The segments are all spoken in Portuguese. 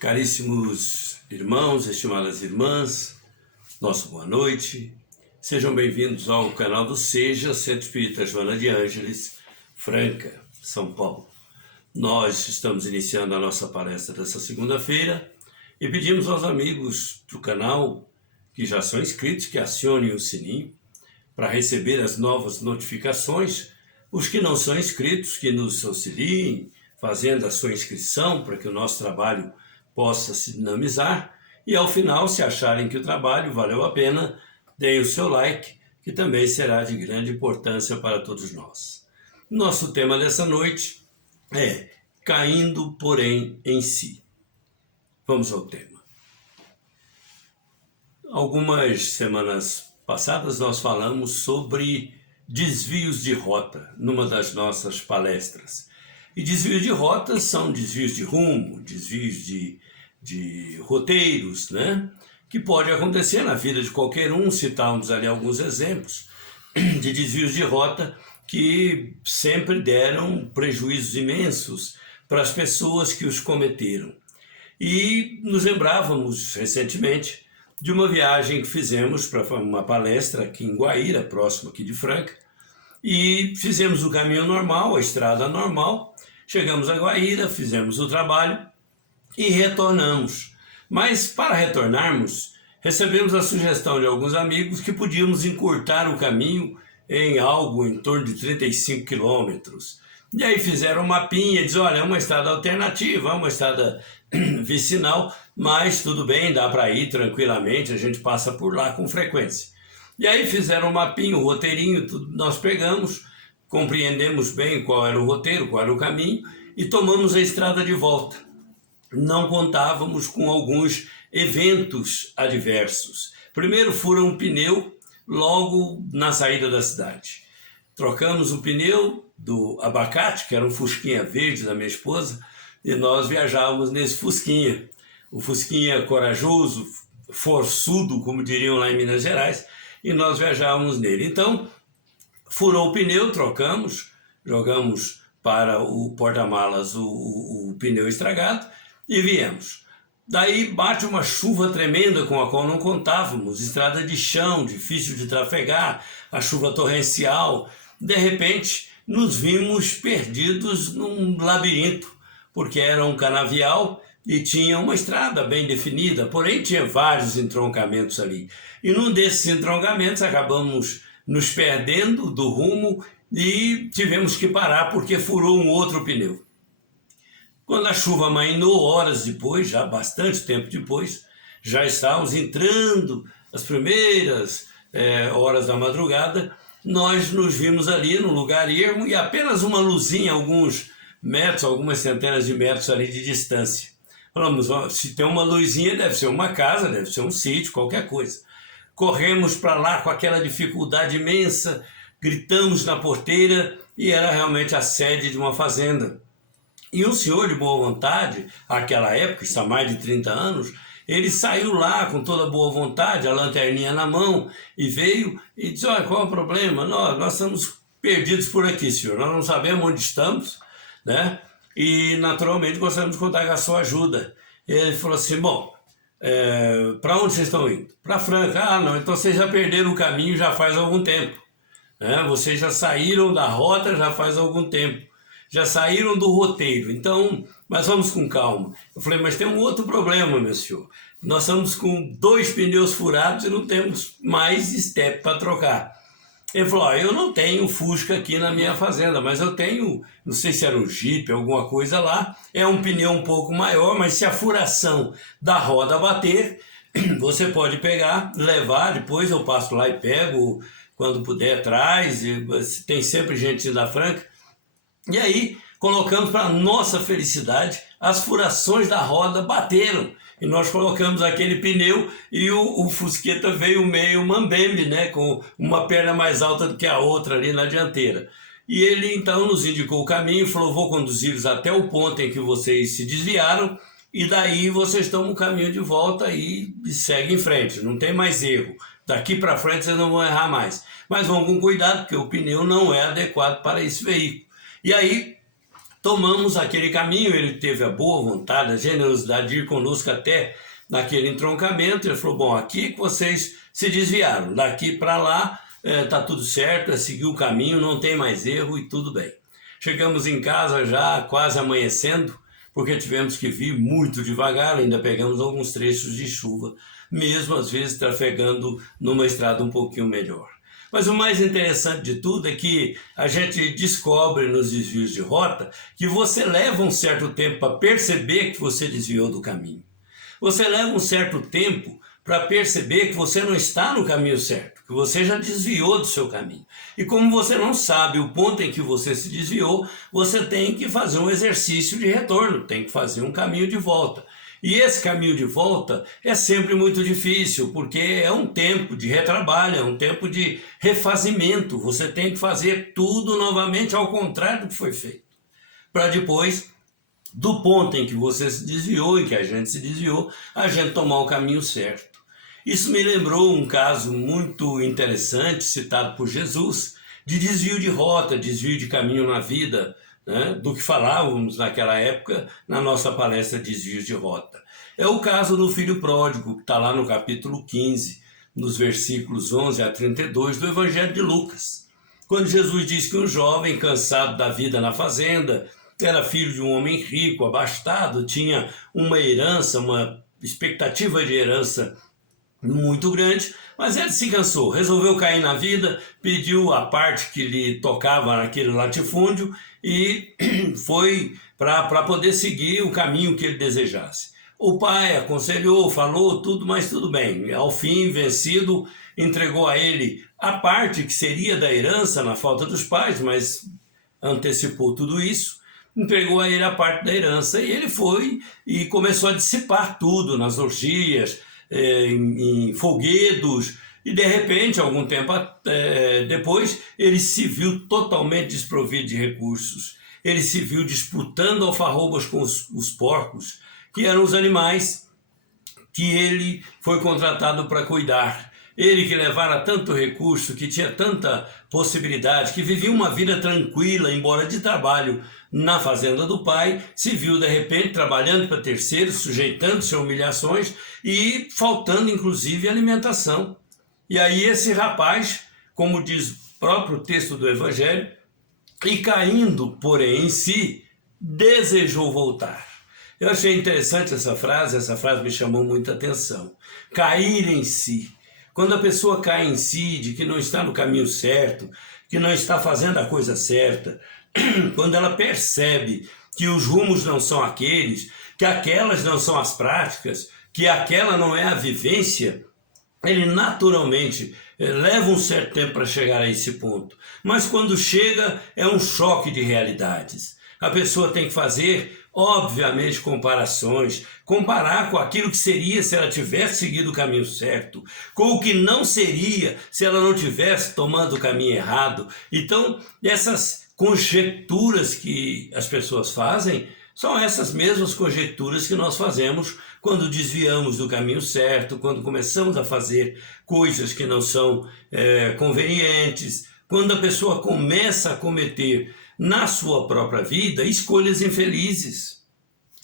Caríssimos irmãos, estimadas irmãs, nossa boa noite. Sejam bem-vindos ao canal do Seja, Centro Espírita Joana de Ângeles, Franca, São Paulo. Nós estamos iniciando a nossa palestra dessa segunda-feira e pedimos aos amigos do canal que já são inscritos que acionem o sininho para receber as novas notificações. Os que não são inscritos, que nos auxiliem fazendo a sua inscrição para que o nosso trabalho possa se dinamizar, e ao final, se acharem que o trabalho valeu a pena, deem o seu like, que também será de grande importância para todos nós. Nosso tema dessa noite é caindo, porém, em si. Vamos ao tema. Algumas semanas passadas nós falamos sobre desvios de rota numa das nossas palestras. E desvios de rotas são desvios de rumo, desvios de roteiros, né? Que pode acontecer na vida de qualquer um. Citamos ali alguns exemplos de desvios de rota que sempre deram prejuízos imensos para as pessoas que os cometeram. E nos lembrávamos recentemente de uma viagem que fizemos para uma palestra aqui em Guaíra, próximo aqui de Franca, e fizemos o caminho normal, a estrada normal. Chegamos a Guaíra, fizemos o trabalho e retornamos. Mas para retornarmos, recebemos a sugestão de alguns amigos que podíamos encurtar o caminho em algo em torno de 35 quilômetros. E aí fizeram um mapinha, diz, olha, é uma estrada alternativa, é uma estrada vicinal, mas tudo bem, dá para ir tranquilamente, a gente passa por lá com frequência. E aí fizeram um mapinha, um roteirinho, tudo, nós pegamos, compreendemos bem qual era o roteiro, qual era o caminho, e tomamos a estrada de volta. Não contávamos com alguns eventos adversos. Primeiro, furam um pneu logo na saída da cidade. Trocamos o pneu do abacate, que era um fusquinha verde da minha esposa, e nós viajávamos nesse fusquinha. O fusquinha corajoso, forçudo, como diriam lá em Minas Gerais, e nós viajávamos nele. Então, furou o pneu, trocamos, jogamos para o porta-malas o pneu estragado e viemos. Daí bate uma chuva tremenda com a qual não contávamos, estrada de chão, difícil de trafegar, a chuva torrencial. De repente, nos vimos perdidos num labirinto, porque era um canavial e tinha uma estrada bem definida, porém tinha vários entroncamentos ali. E num desses entroncamentos acabamos nos perdendo do rumo e tivemos que parar porque furou um outro pneu. Quando a chuva amainou, horas depois, já bastante tempo depois, já estávamos entrando as primeiras horas da madrugada, nós nos vimos ali no lugar ermo e apenas uma luzinha, alguns metros, algumas centenas de metros ali de distância. Falamos, se tem uma luzinha, deve ser uma casa, deve ser um sítio, qualquer coisa. Corremos para lá com aquela dificuldade imensa, gritamos na porteira e era realmente a sede de uma fazenda. E um senhor de boa vontade, àquela época, está há mais de 30 anos, ele saiu lá com toda boa vontade, a lanterninha na mão, e veio e disse, olha, qual é o problema? Nós estamos perdidos por aqui, senhor, nós não sabemos onde estamos, né? E naturalmente gostaríamos de contar com a sua ajuda. Ele falou assim, bom, para onde vocês estão indo? Para Franca. Ah, não, então vocês já perderam o caminho já faz algum tempo, né? Vocês já saíram da rota já faz algum tempo. Já saíram do roteiro, então, mas vamos com calma. Eu falei, mas tem um outro problema, meu senhor. Nós estamos com 2 pneus furados e não temos mais estepe para trocar. Ele falou, eu não tenho Fusca aqui na minha fazenda, mas eu tenho, não sei se era um Jeep, alguma coisa lá, é um pneu um pouco maior, mas se a furação da roda bater, você pode pegar, levar, depois eu passo lá e pego, quando puder traz, e tem sempre gente da Franca. E aí, colocamos para nossa felicidade, as furações da roda bateram. E nós colocamos aquele pneu e o Fusqueta veio meio mambembe, né? Com uma perna mais alta do que a outra ali na dianteira. E ele então nos indicou o caminho, falou, vou conduzi-los até o ponto em que vocês se desviaram e daí vocês tomam o caminho de volta e seguem em frente, não tem mais erro. Daqui para frente vocês não vão errar mais. Mas vão com cuidado, porque o pneu não é adequado para esse veículo. E aí tomamos aquele caminho. Ele teve a boa vontade, a generosidade de ir conosco até naquele entroncamento. Ele falou, bom, aqui que vocês se desviaram, daqui para lá tá tudo certo, é seguir o caminho, não tem mais erro e tudo bem. Chegamos em casa já quase amanhecendo, porque tivemos que vir muito devagar, ainda pegamos alguns trechos de chuva, mesmo às vezes trafegando numa estrada um pouquinho melhor. Mas o mais interessante de tudo é que a gente descobre nos desvios de rota que você leva um certo tempo para perceber que você desviou do caminho. Você leva um certo tempo para perceber que você não está no caminho certo, que você já desviou do seu caminho. E como você não sabe o ponto em que você se desviou, você tem que fazer um exercício de retorno, tem que fazer um caminho de volta. E esse caminho de volta é sempre muito difícil, porque é um tempo de retrabalho, é um tempo de refazimento. Você tem que fazer tudo novamente ao contrário do que foi feito, para depois, do ponto em que você se desviou, em que a gente se desviou, a gente tomar o caminho certo. Isso me lembrou um caso muito interessante, citado por Jesus, de desvio de rota, desvio de caminho na vida, né, do que falávamos naquela época na nossa palestra Desvios de Rota. É o caso do filho pródigo, que está lá no capítulo 15, nos versículos 11 a 32 do Evangelho de Lucas. Quando Jesus diz que um jovem cansado da vida na fazenda, era filho de um homem rico, abastado, tinha uma herança, uma expectativa de herança muito grande, mas ele se cansou, resolveu cair na vida, pediu a parte que lhe tocava naquele latifúndio e foi para poder seguir o caminho que ele desejasse. O pai aconselhou, falou tudo, mas tudo bem. Ao fim, vencido, entregou a ele a parte que seria da herança na falta dos pais, mas antecipou tudo isso. Entregou a ele a parte da herança e ele foi e começou a dissipar tudo nas orgias, em folguedos, e de repente, algum tempo depois, ele se viu totalmente desprovido de recursos. Ele se viu disputando alfarrobas com os porcos, que eram os animais que ele foi contratado para cuidar. Ele que levara tanto recurso, que tinha tanta possibilidade, que vivia uma vida tranquila, embora de trabalho na fazenda do pai, se viu de repente trabalhando para terceiros, sujeitando-se a humilhações e faltando inclusive alimentação. E aí esse rapaz, como diz o próprio texto do Evangelho, e caindo, porém, em si, desejou voltar. Eu achei interessante essa frase me chamou muita atenção. Cair em si. Quando a pessoa cai em si, de que não está no caminho certo, que não está fazendo a coisa certa, quando ela percebe que os rumos não são aqueles, que aquelas não são as práticas, que aquela não é a vivência, ele naturalmente leva um certo tempo para chegar a esse ponto. Mas quando chega, é um choque de realidades. A pessoa tem que fazer, obviamente, comparações, comparar com aquilo que seria se ela tivesse seguido o caminho certo, com o que não seria se ela não tivesse tomando o caminho errado. Então, essas conjecturas que as pessoas fazem são essas mesmas conjecturas que nós fazemos quando desviamos do caminho certo, quando começamos a fazer coisas que não são convenientes, quando a pessoa começa a cometer na sua própria vida escolhas infelizes,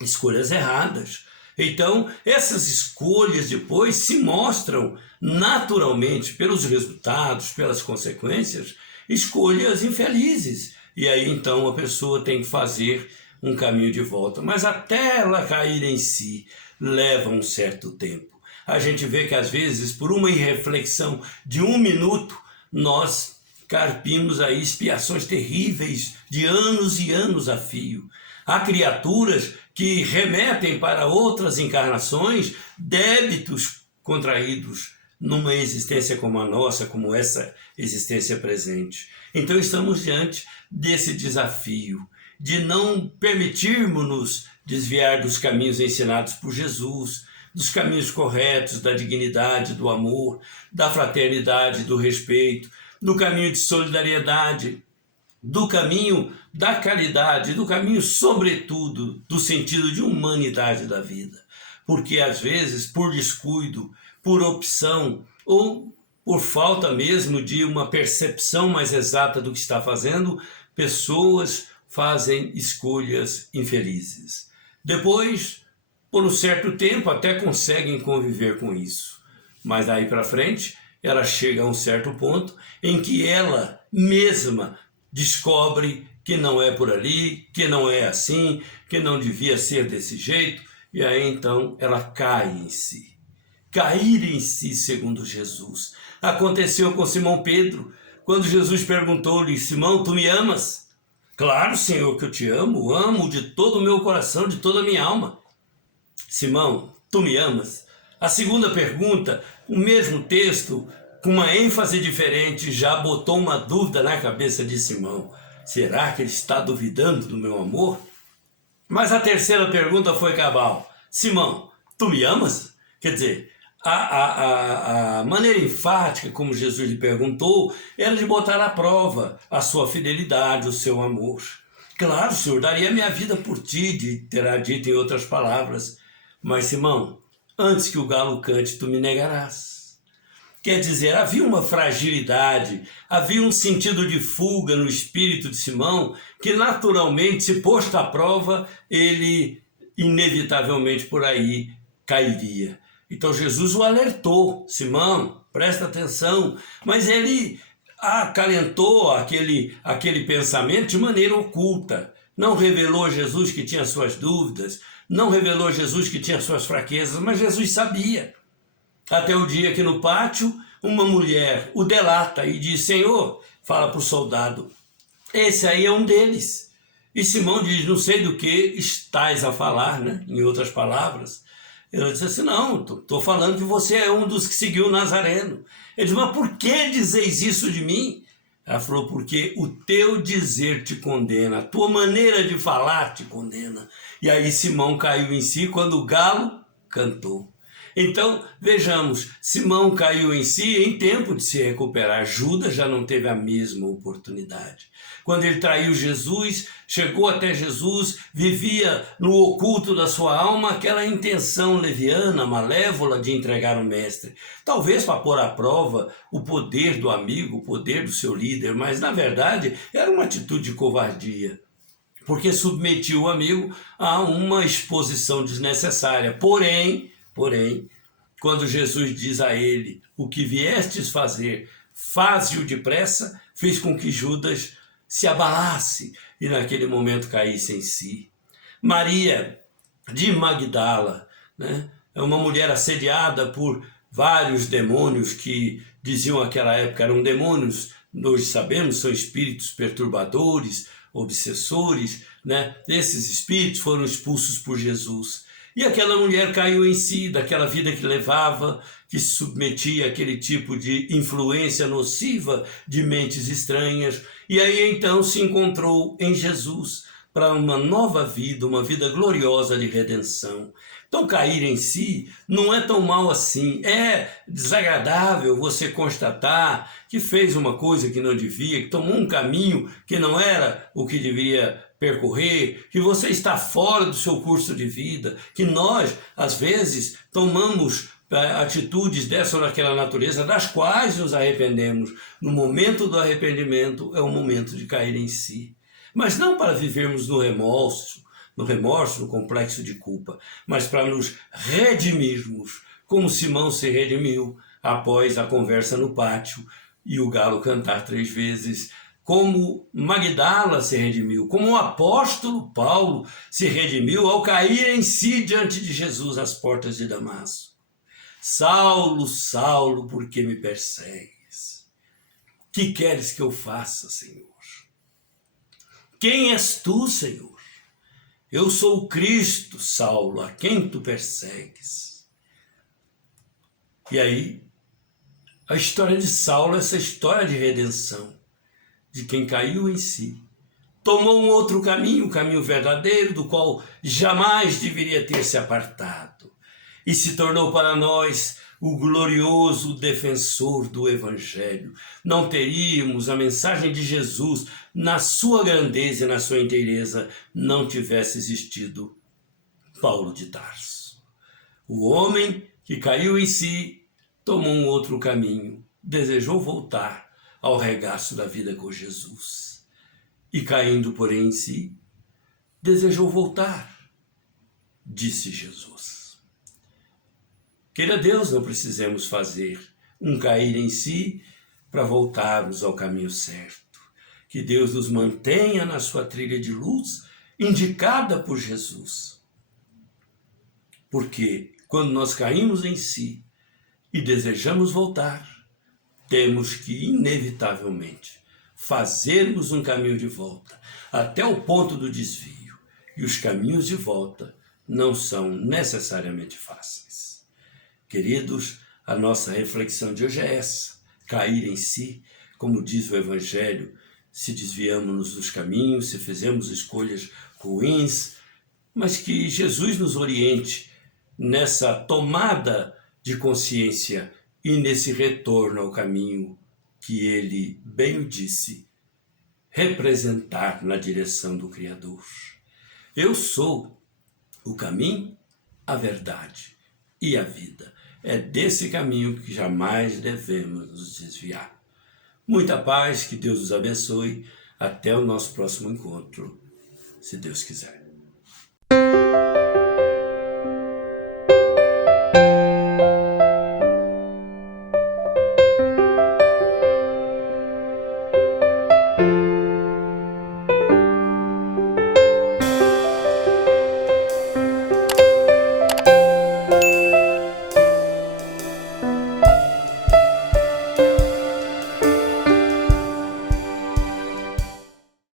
escolhas erradas. Então, essas escolhas depois se mostram naturalmente pelos resultados, pelas consequências, escolhas infelizes. E aí então a pessoa tem que fazer um caminho de volta. Mas até ela cair em si, leva um certo tempo. A gente vê que às vezes, por uma irreflexão de 1 minuto, nós carpimos aí expiações terríveis de anos e anos a fio. Há criaturas que remetem para outras encarnações débitos contraídos numa existência como a nossa, como essa existência presente. Então estamos diante desse desafio de não permitirmos-nos desviar dos caminhos ensinados por Jesus, dos caminhos corretos da dignidade, do amor, da fraternidade, do respeito, do caminho de solidariedade, do caminho da caridade, do caminho, sobretudo, do sentido de humanidade da vida. Porque, às vezes, por descuido, por opção ou por falta mesmo de uma percepção mais exata do que está fazendo, pessoas fazem escolhas infelizes. Depois, por um certo tempo, até conseguem conviver com isso. Mas daí para frente, ela chega a um certo ponto em que ela mesma descobre que não é por ali, que não é assim, que não devia ser desse jeito, e aí então ela cai em si. Cair em si, segundo Jesus. Aconteceu com Simão Pedro, quando Jesus perguntou-lhe: Simão, tu me amas? Claro, Senhor, que eu te amo, amo de todo o meu coração, de toda a minha alma. Simão, tu me amas? A segunda pergunta, o mesmo texto, com uma ênfase diferente, já botou uma dúvida na cabeça de Simão. Será que ele está duvidando do meu amor? Mas a terceira pergunta foi cabal. Simão, tu me amas? Quer dizer, a maneira enfática como Jesus lhe perguntou era de botar à prova a sua fidelidade, o seu amor. Claro, Senhor, daria minha vida por ti, terá dito em outras palavras. Mas, Simão, antes que o galo cante, tu me negarás. Quer dizer, havia uma fragilidade, havia um sentido de fuga no espírito de Simão, que naturalmente, se posto à prova, ele inevitavelmente por aí cairia. Então Jesus o alertou: Simão, presta atenção, mas ele acalentou aquele pensamento de maneira oculta. Não revelou a Jesus que tinha suas dúvidas, não revelou a Jesus que tinha suas fraquezas, mas Jesus sabia. Até o dia que no pátio uma mulher o delata e diz: Senhor, fala para o soldado, esse aí é um deles. E Simão diz: não sei do que estás a falar, né? Em outras palavras. Ele disse assim: não, estou falando que você é um dos que seguiu o Nazareno. Ele disse: mas por que dizeis isso de mim? Ela falou: porque o teu dizer te condena, a tua maneira de falar te condena. E aí Simão caiu em si quando o galo cantou. Então, vejamos, Simão caiu em si em tempo de se recuperar. Judas já não teve a mesma oportunidade. Quando ele traiu Jesus, chegou até Jesus, vivia no oculto da sua alma aquela intenção leviana, malévola de entregar o mestre. Talvez para pôr à prova o poder do amigo, o poder do seu líder, mas na verdade era uma atitude de covardia, porque submetia o amigo a uma exposição desnecessária. Porém, quando Jesus diz a ele: o que viestes fazer, faze-o depressa, fez com que Judas se abalasse e naquele momento caísse em si. Maria de Magdala, né, é uma mulher assediada por vários demônios que diziam naquela época eram demônios, hoje sabemos, são espíritos perturbadores, obsessores, né? Esses espíritos foram expulsos por Jesus. E aquela mulher caiu em si, daquela vida que levava, que se submetia àquele tipo de influência nociva de mentes estranhas. E aí então se encontrou em Jesus para uma nova vida, uma vida gloriosa de redenção. Então cair em si não é tão mal assim. É desagradável você constatar que fez uma coisa que não devia, que tomou um caminho que não era o que deveria percorrer, que você está fora do seu curso de vida, que nós, às vezes, tomamos atitudes dessa ou daquela natureza, das quais nos arrependemos. No momento do arrependimento é o momento de cair em si. Mas não para vivermos no remorso, no complexo de culpa, mas para nos redimirmos, como Simão se redimiu após a conversa no pátio e o galo cantar 3 vezes, como Magdala se redimiu, como o apóstolo Paulo se redimiu ao cair em si diante de Jesus às portas de Damasco. Saulo, Saulo, por que me persegues? Que queres que eu faça, Senhor? Quem és tu, Senhor? Eu sou o Cristo, Saulo, a quem tu persegues. E aí, a história de Saulo, essa história de redenção, de quem caiu em si, tomou um outro caminho, o caminho verdadeiro, do qual jamais deveria ter se apartado, e se tornou para nós o glorioso defensor do Evangelho. Não teríamos a mensagem de Jesus na sua grandeza e na sua inteireza não tivesse existido Paulo de Tarso. O homem que caiu em si tomou um outro caminho, desejou voltar ao regaço da vida com Jesus. E caindo, porém, em si, desejou voltar, disse Jesus. Queira Deus, não precisemos fazer um cair em si para voltarmos ao caminho certo. Que Deus nos mantenha na sua trilha de luz, indicada por Jesus. Porque quando nós caímos em si e desejamos voltar, temos que, inevitavelmente, fazermos um caminho de volta até o ponto do desvio. E os caminhos de volta não são necessariamente fáceis. Queridos, a nossa reflexão de hoje é essa: cair em si, como diz o Evangelho, se desviamos dos caminhos, se fizemos escolhas ruins, mas que Jesus nos oriente nessa tomada de consciência e nesse retorno ao caminho que ele bem o disse, representar na direção do Criador. Eu sou o caminho, a verdade e a vida. É desse caminho que jamais devemos nos desviar. Muita paz, que Deus nos abençoe. Até o nosso próximo encontro, se Deus quiser.